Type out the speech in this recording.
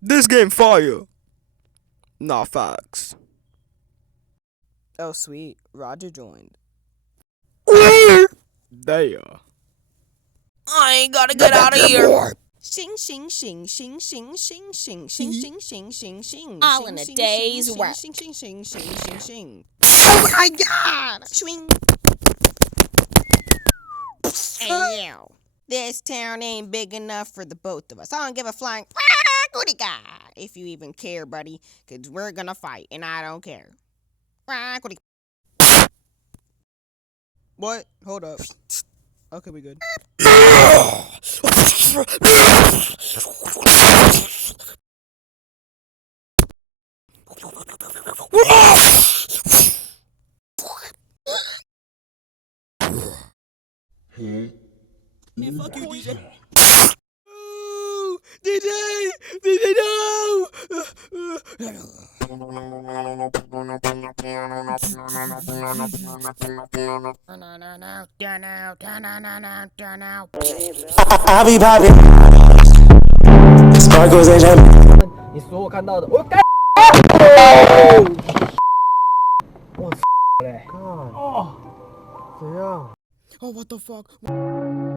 This game fire. Not facts. Oh, sweet. Roger joined. There. I gotta get out of here. Sing, sing, sing, sing, sing, sing, sing, sing, sing, sing, sing, sing. All in a day's work. Sing, sing, sing, sing, sing, sing. Oh my god! Swing. Hey, you. This town ain't big enough for the both of us. I don't give a flying goody god if you even care, buddy, because we're gonna fight, and I don't care. What? Hold up. Okay, we good. Man, fuck you, DJ. Ooh, DJ, no. I be popping sparkles and champagne. 你所有看到的，我干！我嘞！哦，怎样？ Oh, what the fuck?